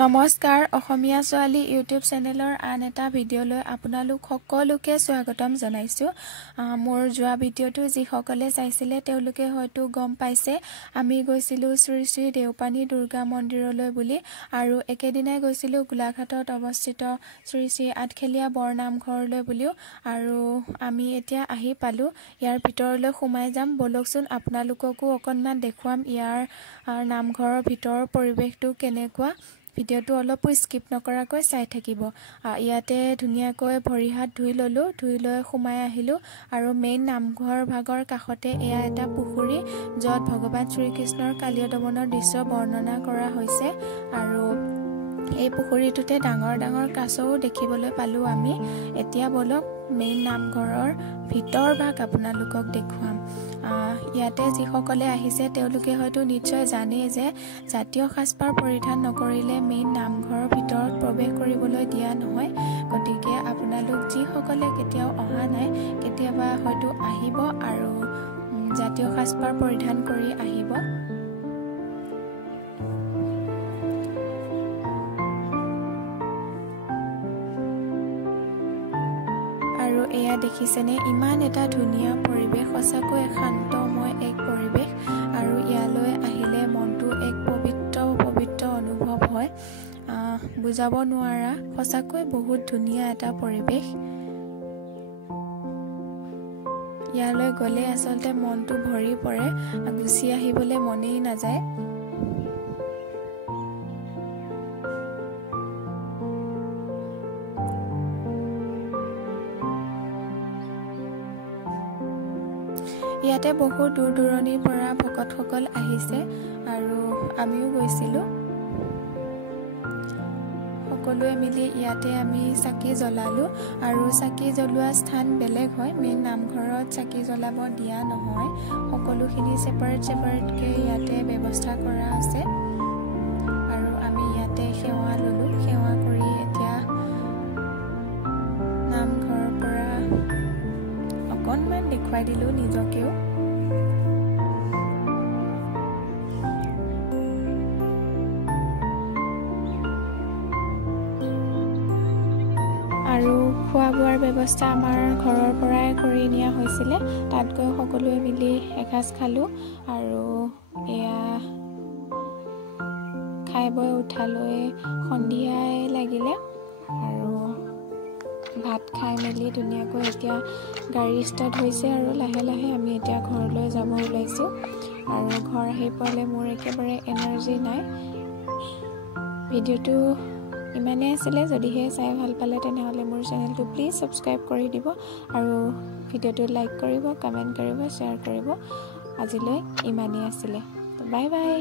নমস্কাৰ অসমীয়া ছোৱালী ইউটিউব চেনেলৰ আন এটা ভিডিঅ'লৈ আপোনালোক সকলোকে স্বাগতম জনাইছো। মোৰ যোৱা ভিডিঅ'টো যিসকলে চাইছিলে তেওঁলোকে হয়তো গম পাইছে আমি গৈছিলো শ্ৰী শ্ৰী দেওপানী দুৰ্গা মন্দিৰলৈ বুলি আৰু একেদিনাই গৈছিলো গোলাঘাটত অৱস্থিত শ্ৰী শ্ৰী আঠখেলীয়া বৰনামঘৰলৈ বুলিও আৰু আমি এতিয়া আহি পালো। ইয়াৰ ভিতৰলৈ সোমাই যাম বলকচোন আপোনালোককো অকণমান দেখুৱাম ইয়াৰ নামঘৰৰ ভিতৰৰ পৰিৱেশটো কেনেকুৱা। ভিডিঅ'টো অলপো স্কিপ নকৰাকৈ চাই থাকিব। ইয়াতে ধুনীয়াকৈ ভৰি হাত ধুই ললো, ধুই লৈ সোমাই আহিলো আৰু মেইন নামঘৰ ভাগৰ কাষতে এয়া এটা পুখুৰী য'ত ভগৱান শ্ৰীকৃষ্ণৰ কালীয় দমনৰ দৃশ্য বৰ্ণনা কৰা হৈছে আৰু এই পুখুৰীটোতে ডাঙৰ ডাঙৰ কাছও দেখিবলৈ পালো আমি। এতিয়া বলক মেইন নামঘৰৰ ভিতৰ ভাগ আপোনালোকক দেখুৱাম। ইয়াতে যিসকলে আহিছে তেওঁলোকে হয়তো নিশ্চয় জানে যে জাতীয় সাজপাৰ পৰিধান নকৰিলে মেইন নামঘৰৰ ভিতৰত প্ৰৱেশ কৰিবলৈ দিয়া নহয়। গতিকে আপোনালোক যিসকলে কেতিয়াও অহা নাই কেতিয়াবা হয়তো আহিব আৰু জাতীয় সাজপাৰ পৰিধান কৰি আহিব। আৰু এয়া দেখিছেনে ইমান এটা ধুনীয়া পৰিৱেশ, সঁচাকৈ শান্তময় এক পৰিৱেশ আৰু ইয়ালৈ আহিলে মনটো এক পবিত্ৰ অনুভৱ হয়। বুজাব নোৱাৰা সঁচাকৈ বহুত ধুনীয়া এটা পৰিৱেশ। ইয়ালৈ গ'লে আচলতে মনটো ভৰি পৰে, গুচি আহিবলৈ মনেই নাযায়। ইয়াতে বহু দূৰ দূৰণিৰ পৰা ভকতসকল আহিছে আৰু আমিও গৈছিলোঁ। সকলোৱে মিলি ইয়াতে আমি চাকি জ্বলালোঁ আৰু চাকি জ্বলোৱা স্থান বেলেগ হয়, মেইন নামঘৰত চাকি জ্বলাব দিয়া নহয়, সকলোখিনি ছেপাৰেটকৈ ইয়াতে ব্যৱস্থা কৰা আছে আৰু আমি ইয়াতে সেৱা ল'লোঁ। সেৱা কৰি এতিয়া নামঘৰৰ পৰা অকণমান দেখুৱাই দিলোঁ নিজকেও। আৰু খোৱা বোৱাৰ ব্যৱস্থা আমাৰ ঘৰৰ পৰাই কৰি নিয়া হৈছিলে, তাত গৈ সকলোৱে মিলি এসাঁজ খালোঁ আৰু এয়া খাই বৈ উঠালৈ সন্ধিয়াই লাগিলে আৰু ভাত খাই মেলি ধুনীয়াকৈ এতিয়া গাড়ী ষ্টাৰ্ট হৈছে আৰু লাহে লাহে আমি এতিয়া ঘৰলৈ যাব ওলাইছোঁ আৰু ঘৰ আহি পোৱালে মোৰ একেবাৰে এনাৰ্জি নাই। ভিডিঅ'টো ইমানেই আছিলে, যদিহে চাই ভাল পালে তেনেহ'লে মোৰ চেনেলটো প্লিজ ছাবস্ক্ৰাইব কৰি দিব আৰু ভিডিঅ'টো লাইক কৰিব, কমেণ্ট কৰিব, শ্বেয়াৰ কৰিব। আজিলৈ ইমানেই আছিলে, বাই বাই।